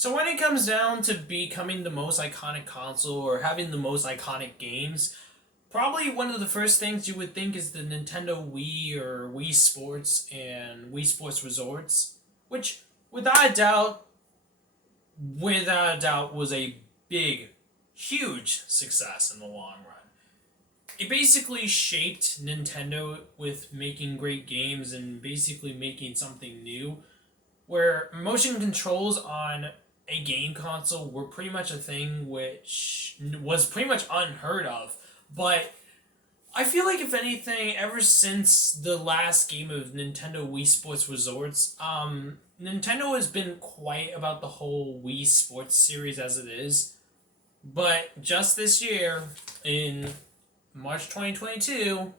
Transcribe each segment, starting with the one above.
So when it comes down to becoming the most iconic console or having the most iconic games, probably one of the first things you would think is the Nintendo Wii or Wii Sports and Wii Sports Resorts, which without a doubt was a big, huge success in the long run. It basically shaped Nintendo with making great games and basically making something new where motion controls on a game console were pretty much a thing which was pretty much unheard of. But I feel like if anything, ever since the last game of Nintendo Wii Sports Resorts, Nintendo has been quiet about the whole Wii Sports series as it is. But just this year, in March 2022,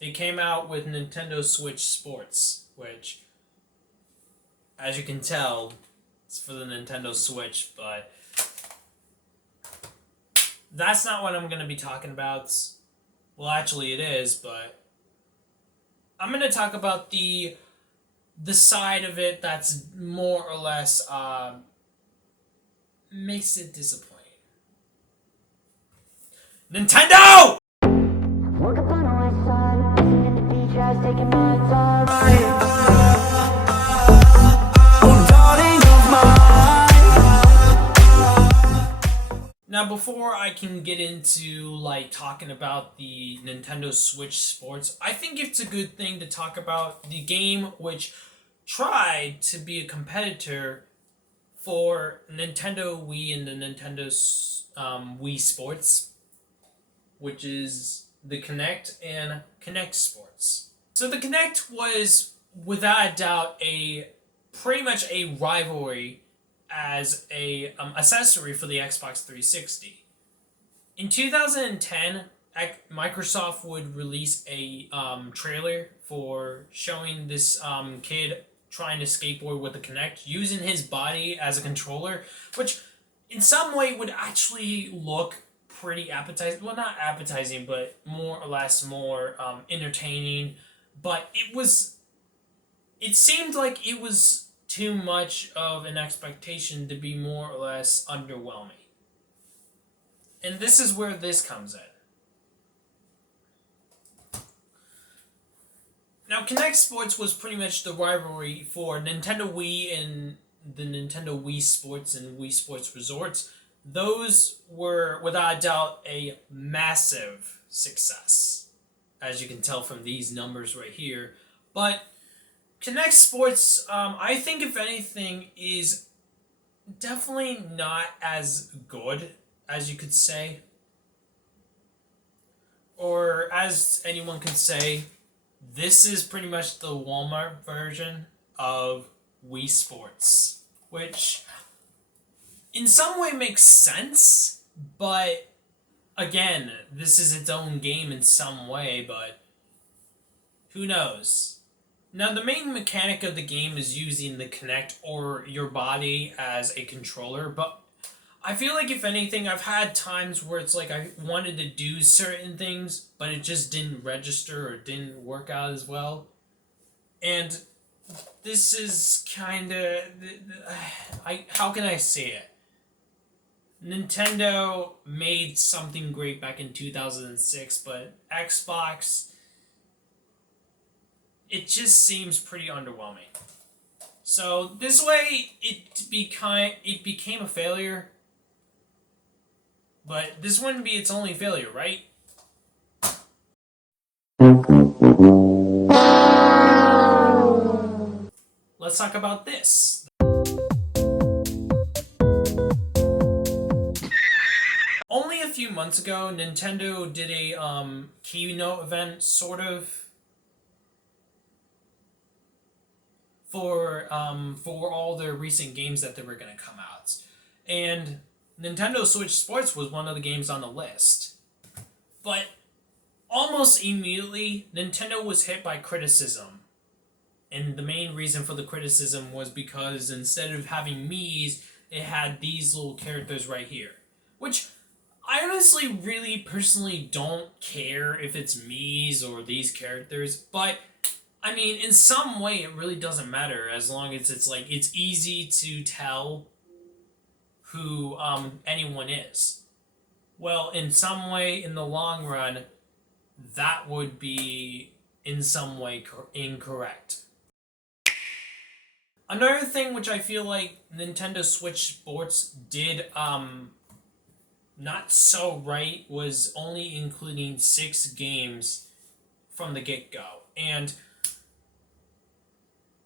they came out with Nintendo Switch Sports, which, as you can tell, it's for the Nintendo Switch, but that's not what I'm going to be talking about. Well, actually it is, but I'm going to talk about the side of it that's more or less makes it disappointing. Nintendo! Woke up on the west side, sitting at the beach, I was taking my time. Now, before I can get into talking about the Nintendo Switch Sports, I think it's a good thing to talk about the game which tried to be a competitor for Nintendo Wii and the Nintendo Wii Sports, which is the Kinect and Kinect Sports. So the Kinect was, without a doubt, pretty much a rivalry as a accessory for the Xbox 360. In 2010, Microsoft would release a trailer for showing this kid trying to skateboard with the Kinect, using his body as a controller, which in some way would actually look pretty appetizing. Well, not appetizing, but more or less more entertaining. But it seemed like it was too much of an expectation to be more or less underwhelming. And this is where this comes in. Now, Kinect Sports was pretty much the rivalry for Nintendo Wii and the Nintendo Wii Sports and Wii Sports Resorts. Those were, without a doubt, a massive success, as you can tell from these numbers right here. But Kinect Sports, I think, if anything, is definitely not as good as you could say. Or as anyone could say, this is pretty much the Walmart version of Wii Sports, which in some way makes sense, but again, this is its own game in some way, but who knows? Now, the main mechanic of the game is using the Kinect or your body as a controller, but I feel like, if anything, I've had times where it's like I wanted to do certain things, but it just didn't register or didn't work out as well. And this is kind of... how can I say it? Nintendo made something great back in 2006, but Xbox, it just seems pretty underwhelming. So this way, it became a failure. But this wouldn't be its only failure, right? Let's talk about this. Only a few months ago, Nintendo did a keynote event, sort of, for all their recent games that they were going to come out. And Nintendo Switch Sports was one of the games on the list. But almost immediately, Nintendo was hit by criticism. And the main reason for the criticism was because instead of having Mii's, it had these little characters right here. Which I honestly really personally don't care if it's Mii's or these characters, but I mean, in some way it really doesn't matter as long as it's easy to tell who anyone is. Well, in some way, in the long run, that would be in some way incorrect. Another thing which I feel like Nintendo Switch Sports did not so right was only including 6 games from the get-go. And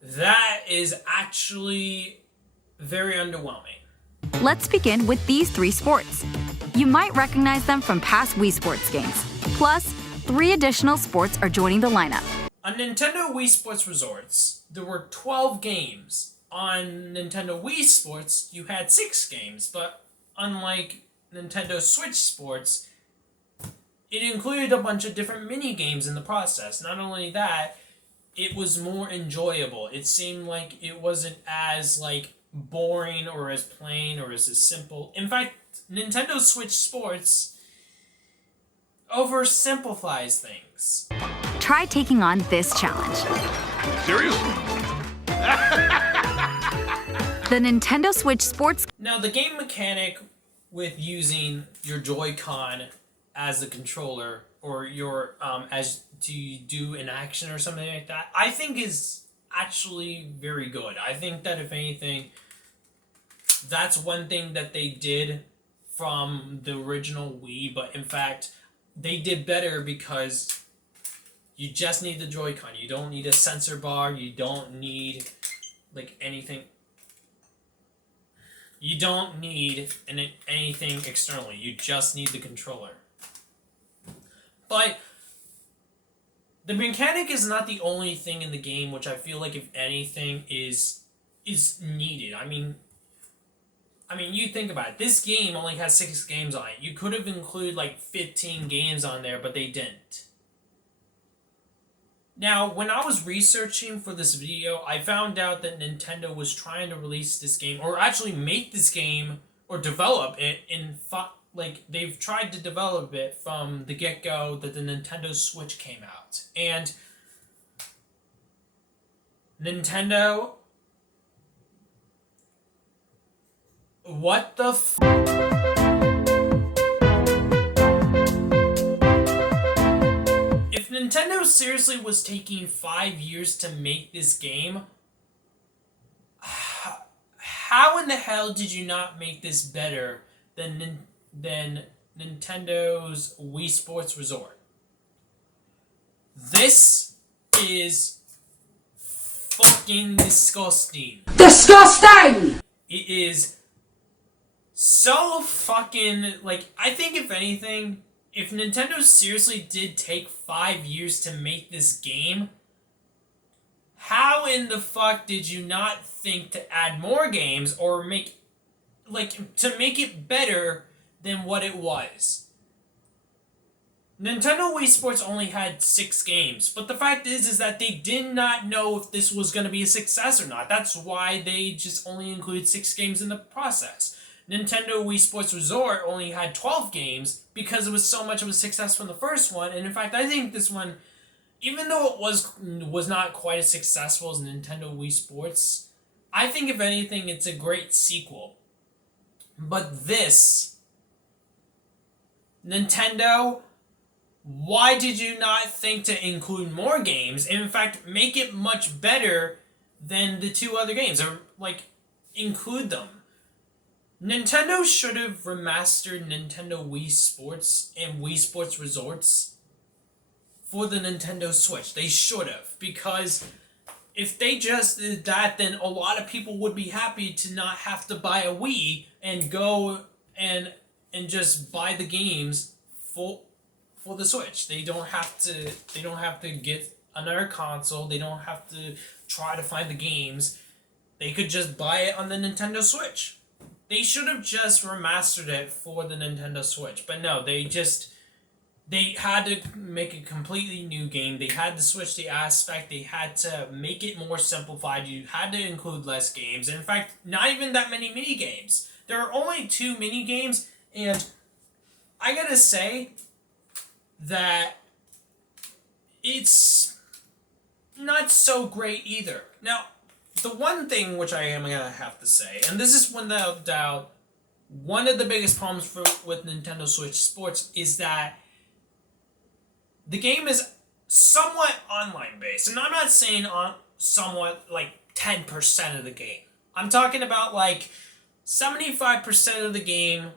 that is actually very underwhelming. Let's begin with these 3 sports. You might recognize them from past Wii Sports games. Plus, 3 additional sports are joining the lineup. On Nintendo Wii Sports Resorts, there were 12 games. On Nintendo Wii Sports, you had 6 games, but unlike Nintendo Switch Sports, it included a bunch of different mini games in the process. Not only that, it was more enjoyable. It seemed like it wasn't as boring or as plain or as simple. In fact, Nintendo Switch Sports oversimplifies things. Try taking on this challenge. Seriously? The Nintendo Switch Sports. Now, the game mechanic with using your Joy-Con as the controller or your as to do an action or something like that, I think is actually very good. I think that if anything, that's one thing that they did from the original Wii, but in fact, they did better because you just need the Joy-Con. You don't need a sensor bar. You don't need anything. You don't need anything externally. You just need the controller. But the mechanic is not the only thing in the game which I feel like, if anything, is needed. I mean, you think about it. This game only has 6 games on it. You could have included 15 games on there, but they didn't. Now, when I was researching for this video, I found out that Nintendo was trying to release this game, or actually make this game, or develop it they've tried to develop it from the get-go that the Nintendo Switch came out. And Nintendo, what the If Nintendo seriously was taking 5 years to make this game, how in the hell did you not make this better than Nintendo's Wii Sports Resort? This is fucking disgusting. Disgusting! It is so fucking, I think if anything, if Nintendo seriously did take 5 years to make this game, how in the fuck did you not think to add more games or to make it better than what it was? Nintendo Wii Sports only had 6 games, but the fact is that they did not know if this was going to be a success or not. That's why they just only included 6 games in the process. Nintendo Wii Sports Resort only had 12 games because it was so much of a success from the first one, and in fact, I think this one, even though it was not quite as successful as Nintendo Wii Sports, I think if anything, it's a great sequel. But this, Nintendo, why did you not think to include more games, and in fact, make it much better than the 2 other games, or include them? Nintendo should have remastered Nintendo Wii Sports and Wii Sports Resorts for the Nintendo Switch. They should have, because if they just did that, then a lot of people would be happy to not have to buy a Wii and go and just buy the games for the Switch. They don't have to get another console. They don't have to try to find the games. They could just buy it on the Nintendo Switch. They should have just remastered it for the Nintendo Switch. But no, they had to make a completely new game. They had to switch the aspect. They had to make it more simplified. You had to include less games. And in fact, not even that many mini games. There are only 2 mini games, and I gotta say that it's not so great either. Now, the one thing which I am gonna have to say, and this is without doubt one of the biggest problems with Nintendo Switch Sports is that the game is somewhat online based. And I'm not saying on somewhat like 10% of the game. I'm talking about like 75% of the game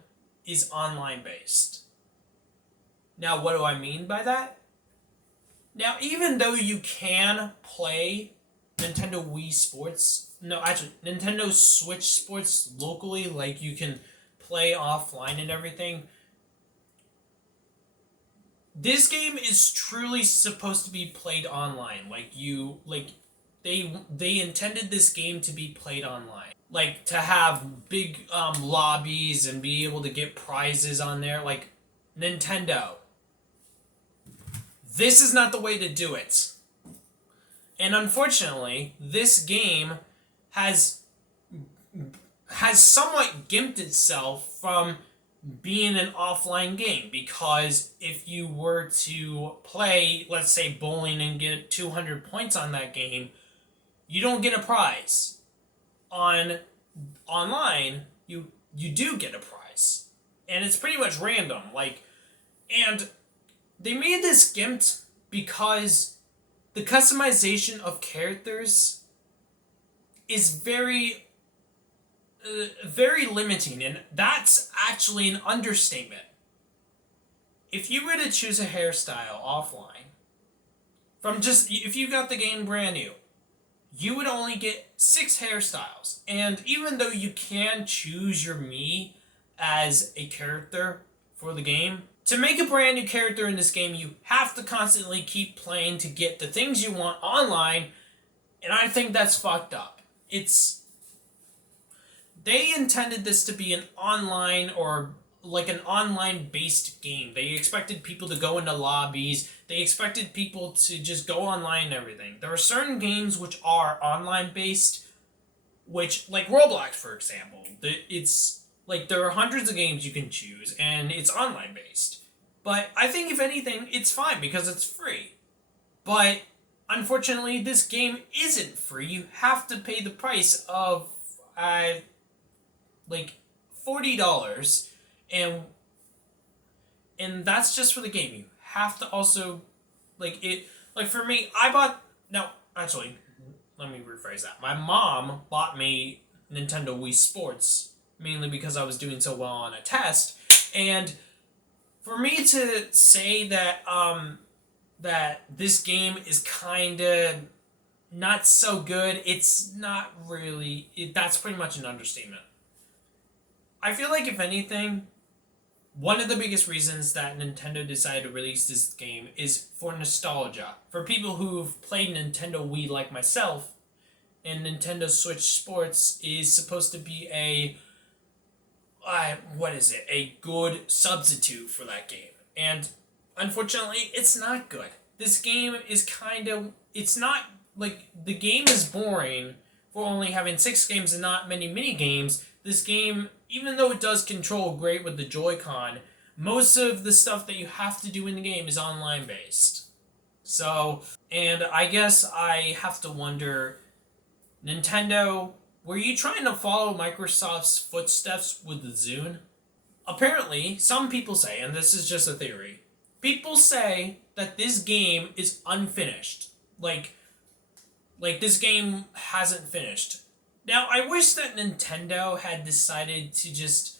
is online based. Now, what do I mean by that? Now, even though you can play Nintendo Wii Sports, no, actually, Nintendo Switch Sports locally, like you can play offline and everything, this game is truly supposed to be played online. They intended this game to be played online. Like to have big lobbies and be able to get prizes on there. Like Nintendo, this is not the way to do it. And unfortunately, this game has somewhat gimped itself from being an offline game, because if you were to play, let's say, bowling and get 200 points on that game, you don't get a prize. Online, you do get a prize, and it's pretty much random. And they made this gimped because the customization of characters is very limiting, and that's actually an understatement. If you were to choose a hairstyle offline, if you got the game brand new, you would only get 6 hairstyles. And even though you can choose your Mii as a character for the game, to make a brand new character in this game, you have to constantly keep playing to get the things you want online, and I think that's fucked up. They intended this to be an online or like an online based game. They expected people to go into lobbies. They expected people to just go online and everything. There are certain games which are online based, which, like Roblox, for example. It's like there are hundreds of games you can choose, and it's online based. But I think if anything, it's fine because it's free. But unfortunately, this game isn't free. You have to pay the price of like $40, and that's just for the game. You have to also for me, actually, let me rephrase that. My mom bought me Nintendo Wii Sports mainly because I was doing so well on a test, and for me to say that that this game is kind of not so good, it's not really. That's pretty much an understatement. I feel like, if anything, one of the biggest reasons that Nintendo decided to release this game is for nostalgia. For people who've played Nintendo Wii like myself, and Nintendo Switch Sports is supposed to be a good substitute for that game. And unfortunately, it's not good. This game is it's not, like, the game is boring for only having 6 games and not many mini games. This game, even though it does control great with the Joy-Con, most of the stuff that you have to do in the game is online based. So, and I guess I have to wonder, Nintendo, were you trying to follow Microsoft's footsteps with the Zune? Apparently, some people say, and this is just a theory, people say that this game is unfinished. Like this game hasn't finished. Now, I wish that Nintendo had decided to just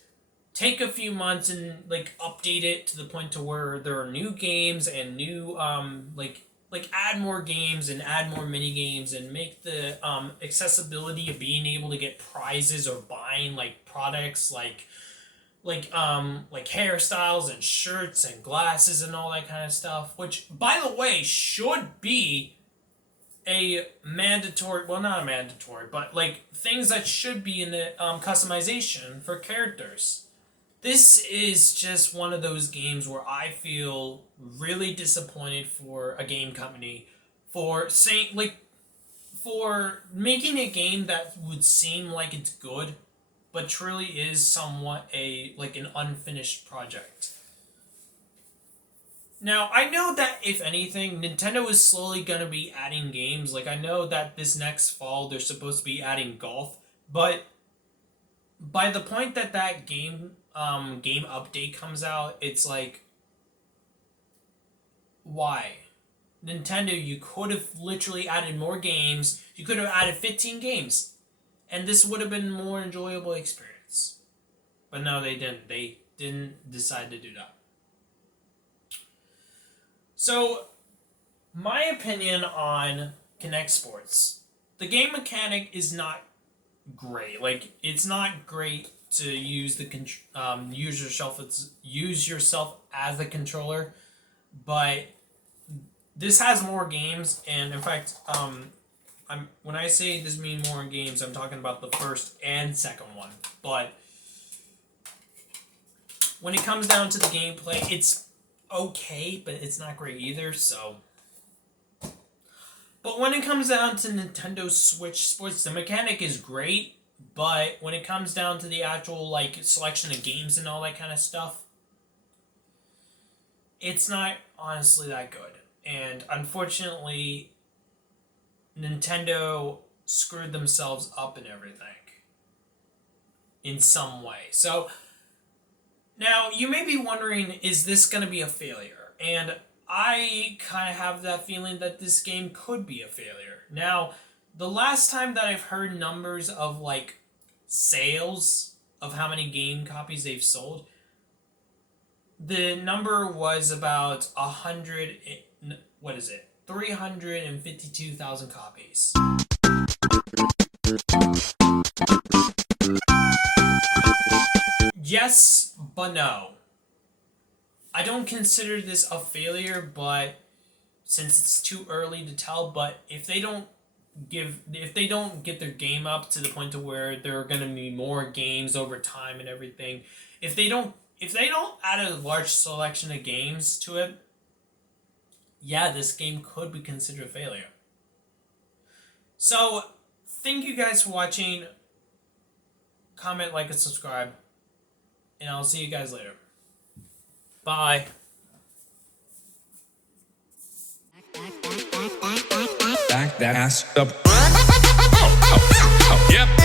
take a few months and update it to the point to where there are new games and new add more games and add more mini games and make the accessibility of being able to get prizes or buying products like hairstyles and shirts and glasses and all that kind of stuff, which, by the way, should be a mandatory, well, not a mandatory, but things that should be in the customization for characters. This is just one of those games where I feel really disappointed for a game company for for making a game that would seem like it's good, but truly is somewhat an unfinished project. Now, I know that, if anything, Nintendo is slowly going to be adding games. I know that this next fall they're supposed to be adding golf, but by the point that that game update comes out, it's like, why? Nintendo, you could have literally added more games. You could have added 15 games. And this would have been a more enjoyable experience. But no, they didn't. They didn't decide to do that. So, my opinion on Kinect Sports. The game mechanic is not great. Like, it's not great to use the use yourself as a controller, but this has more games, and in fact, when I say this means more games, I'm talking about the first and second one. But when it comes down to the gameplay, it's okay, but it's not great either. So, but when it comes down to Nintendo Switch Sports, the mechanic is great, but when it comes down to the actual like selection of games and all that kind of stuff, it's not honestly that good. And unfortunately, Nintendo screwed themselves up in everything in some way. So now you may be wondering, is this going to be a failure? And I kind of have that feeling that this game could be a failure. Now, the last time that I've heard numbers of like sales of how many game copies they've sold, the number was about 352,000 copies. Yes, but no. I don't consider this a failure, but since it's too early to tell, but if they don't get their game up to the point to where there are going to be more games over time and everything, if they don't add a large selection of games to it, yeah, this game could be considered a failure. So, thank you guys for watching. Comment, like, and subscribe. And I'll see you guys later. Bye. Back that ass up. Yep.